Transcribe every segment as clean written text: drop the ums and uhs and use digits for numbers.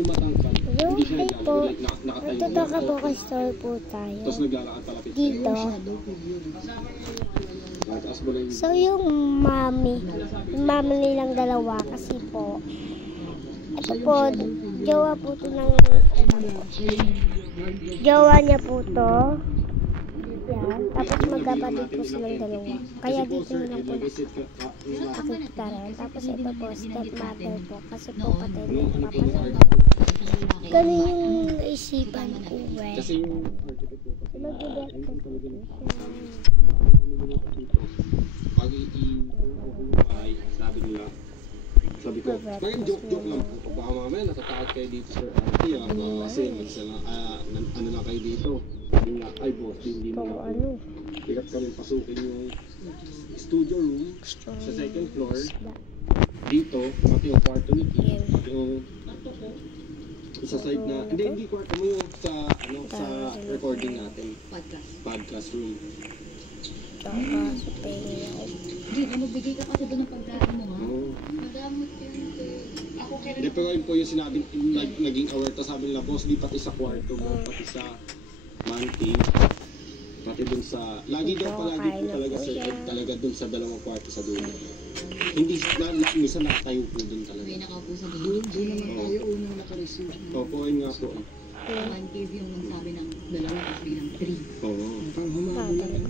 yung matangkad. Hindi siya po. like nakatayo. Magtutaka po kay store po tayo. Tapos naglalakad palapit. Dito. So yung mami nilang dalawa kasi po, ito po, jowa po ito ng jowa niya po ito. Yan. Tapos magkapatid po silang dalawa. Kaya dito nilang po nakikita rin. Tapos ito po, stepmother po. Kasi po patay na yung papa na. Ganun yung naisipan ko. Kasi yung architect po kasi pag i-bahay, sabi ko, parang joke lang po. Baka mamaya natatakot kayo dito, Sir Auntie, kasi ano na kayo dito. Yung ay boss, hindi mo na tigat kami pasukin yung studio room sa second floor. Dito, pati yung kwarto ni Kim, yung sa side na, hindi kwarto mo yung sa recording natin. Podcast room. Hindi, magbigay ka kasi doon ng pagkain mo, ha? Magamot yun. Hindi, pero yun po yung sinabi, naging aware to, sabi nila, boss, di pati sa kwarto mo, pati sa mountain, pati dun sa, lagi daw palagi po talaga sa talaga dun sa dalawang kwarto sa dulo. Hindi, minsan nakatayo po dun talaga. May nakaupo sa dulo. Doon naman tayo unang nakareceive. Opo, yun nga po. 1 cave yung nagsabi ng dalawa at bilang 3. Oo. Parang humabol lang.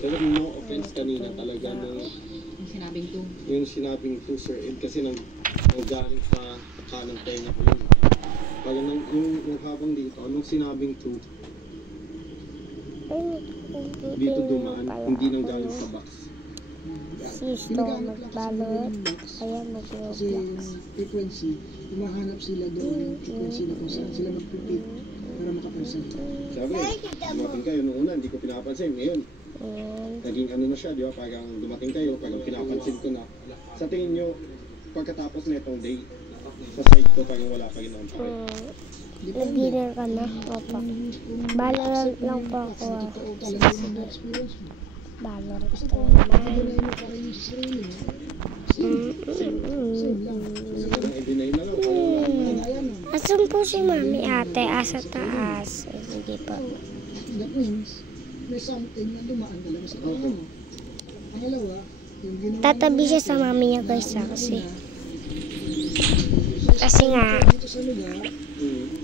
Pero no offense kanina talaga nung Yung sinabing 2. yung sinabing to Sir Ed kasi nanggaling sa kanang tenga ko yun. Parang yung habang dito, anong sinabing to, dito dumaan, hindi nanggaling sa box. Sisto, magbalot. Ayan, Kasi yung frequency, humahanap sila doon yung frequency na kung saan sila mag-repeat para makapansin. Sabi, dumating kayo nung una, hindi ko pinapansin. Ngayon, naging ano na siya, di ba? Parang dumating kayo, parang pinapansin ko na. Sa tingin nyo, pagkatapos na itong day, sa side ko parang wala pa rin ang part. Nag-dinner ka na? Opo. Valorant lang po ako. Sige. Valorant ka naman. Asan po si mami ate? Asa taas. Sige po. That means, may something na dumaan talaga sa kanya mo. Pangalawa, yung ginawa Tatabi siya sa mami niya guys kasi nga dito sa lugar,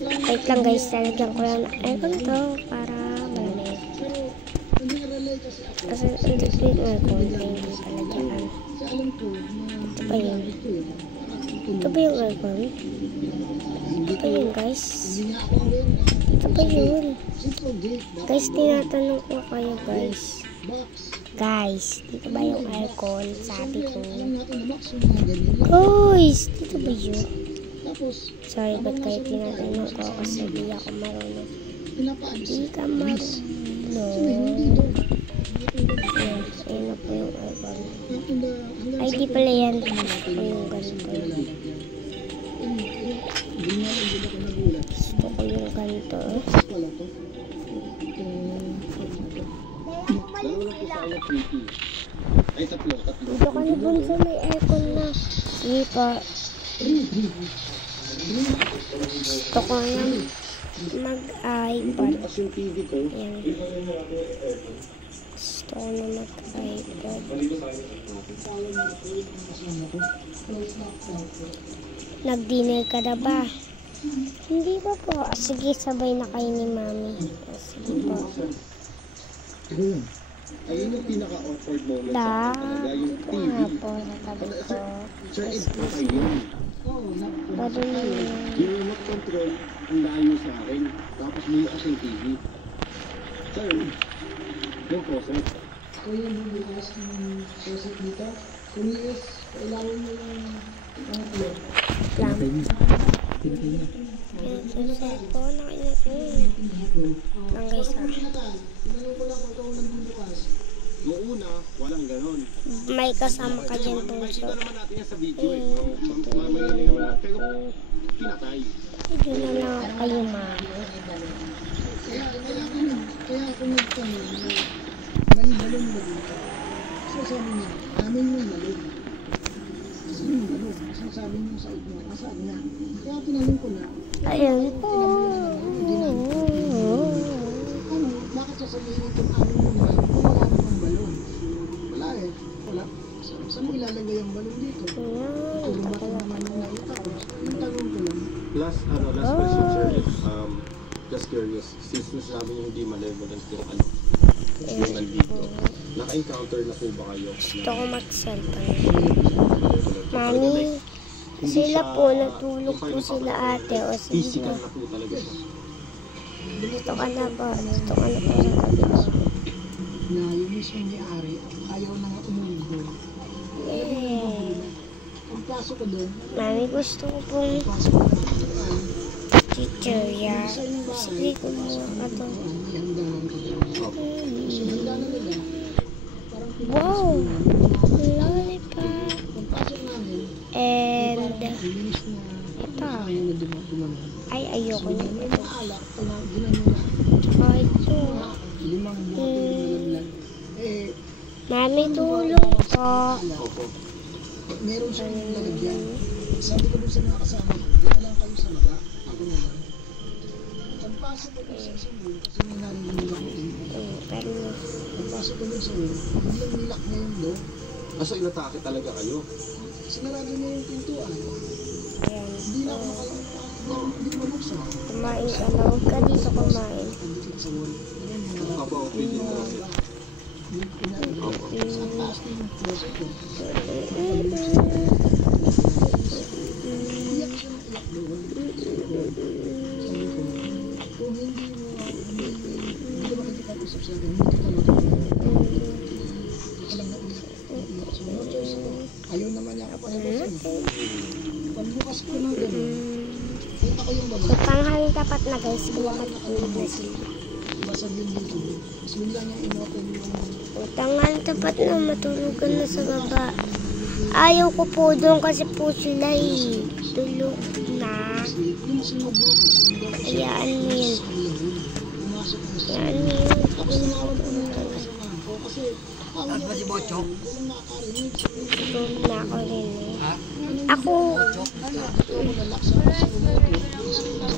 wait lang guys, talagyan ko lang aircon to para malamig. pero hindi na-relay kasi ako. Kasi hindi ko yung aircon, hindi pala dyan. Kasi alam ko na Ito ba yun? Ito ba yung aircon? Ito ba yun guys? hindi nga ako aware na Ito ba yun? simple gate, Guys, tinatanong ko kayo guys. box. Guys, dito ba yung aircon? Sabi ko. Alam natin na box yung mga ganyan lang. Guys, dito ba yun? Tapos, Sorry, ba't kayo tinatanong ko kasi di ako marunong. pinapaalis. Di ka marunong. Hindi doon. Yes, ayun na po yung aircon. Hanggang Ay, di pala yan. Ito yung ganito. Hindi ako nagulat. Gusto ko yung ganito. Pala to. Dalawa lang po sa kanya pretty. Ay, tatlo. Dito ka na dun sa may aircon na. Sige po. Gusto ko lang mag-iPad. Bukas yung TV ko. Ayan. Gusto ko na mag-iPad. Nag-dinner ka na ba? Hindi pa po. Sige, sabay na kayo ni mami. Sige po. Ayun yung pinaka-awkward moment sa Da. akin talaga. Yung Ito TV. nga po, natabi ko. Sir, ito pa yun. Pwede na yun. Yung remote control, ang layo sa akin. Tapos bukas yung TV. Sir, yung process. So yun yung bukas ng faucet dito. Kumiis, kailangan mo yung floor. Lang. Pinagsusay ko. Nakinapin. Lang guys ha. Tinanong ko lang kung ikaw nagbubukas. Noong una, walang ganon. May kasama ka dyan po. Makikita naman natin yan sa video eh. Mamaya naman natin. Pero pinatay. Hindi na lang kayo ma. Kaya ako nagtanong na may balon ba dito? So sabi niya, amin yung balon. Kasi yung balon, kasi sabi niyo sa inyo, asaan niya? Kaya tinanong ko Ayan po. Ano, bakit sasabihin itong ano mo na kung wala namang balon? Wala eh. Wala. Saan mo ilalagay ang balon dito? Ayan. Puro bato naman ang nakita ko. Yung tanong ko lang, Last question, sir, is, just curious, since nasabi niyo hindi malevolent yung yung nandito, naka-encounter na po ba kayo? Gusto ko mag-cellphone. Mami, sila po, natulog po sila ate o sila. Physical na po talaga siya. Gusto ka na ba? Gusto ka na tayo sa kabila. na yung mismo may-ari ayaw na nga umuwi doon. Yeah. Ang pasok ko doon, Mami, gusto ko pong pasok ko doon. chichirya. Sige ko mga ito. May handa lang ko doon. So, handa na nila. Parang Wow! Lollipop. pagpasok namin, And linis na ito. ayaw na dumaman. Ay, ayoko May niya. mga alak, ginano na. Oh, ito. Limang bote na nalaglag. Eh, Mami, tulong po. Opo. meron siyang lalagyan. Sabi ko dun sa mga kasama ko, dala lang kayo sa baba. Ako na lang. Pagpasok ko dun sa isang room, kasi may narinig ako eh. Pero, Pagpasok ko dun sa room, biglang nilak na yung door. So, inatake talaga kayo? Sinarado niya yung pintuan. ayan. Hindi na ako makalangpak. Hindi ko mabuksan. Kumain ka na. Huwag ka dito kumain. Pagdating sa wall. Ayan, mga Opo, video na. Opo. sa taas na yung closet ko. Iyak siya ng iyak doon. Sabi ko, kung hindi ka makikipag-usap sa akin, hindi kita matutulog. Hindi ka lang naiyak. So, no choice ako. Ayaw naman niya ako palabasin. Pagbukas ko ng gano'n, kita ko yung So, baba. tanghaling tapat na guys. Kaya matutulog na sila. Basag yung dito. Tapos bigla niya inopen yung Tanghaling tapat na matulugan na sa baba. Ayaw ko po doon kasi po sila tulog na. yung sinod mo. Hayaan mo yun. Pumasok ko sa Hayaan mo yun. tapos tinawag ko ng kasama ko kasi tawag niya ko walang nakakarinig. Tulog na ako rin eh. Ako, Ako nalaksa ko sa umoto.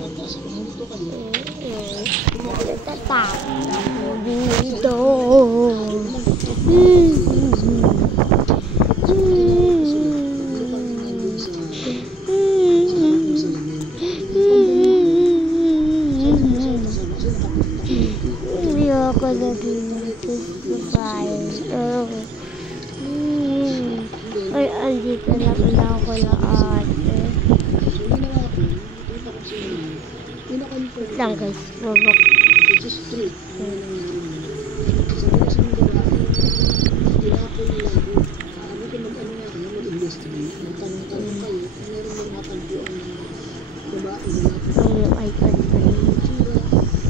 Tapos ako nandito kayo. natatakot dito. Hindi ako nabinito sa fire. Ay, andito na pala ako na ate. Wait lang guys, babak. Which is true. Sabi ko sa mga babae, tinapon nila ako. Sabi ko mag-ano nga kayo, mag-investigate. Magtanong-tanong kayo, kung meron mga natagpuan ng babae na natin. Ang yung iPad pa rin. Tsura,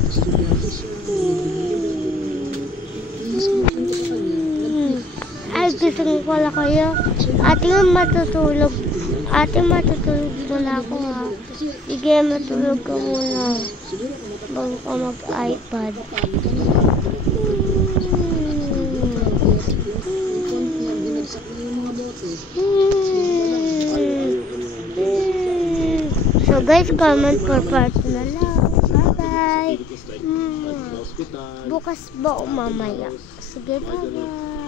estudyante siya, i-screenshot ko sa kanya. Ay, gusto ko pala kayo. Ate, matutulog. Ate, matutulog muna ako ha. Sige, matulog ka muna. Bago ka mag-iPad. Binagsak niya yung mga bote. So guys, comment for part na lang. Bye-bye. Hospital. Bukas ba o mamaya? Sige, bye-bye.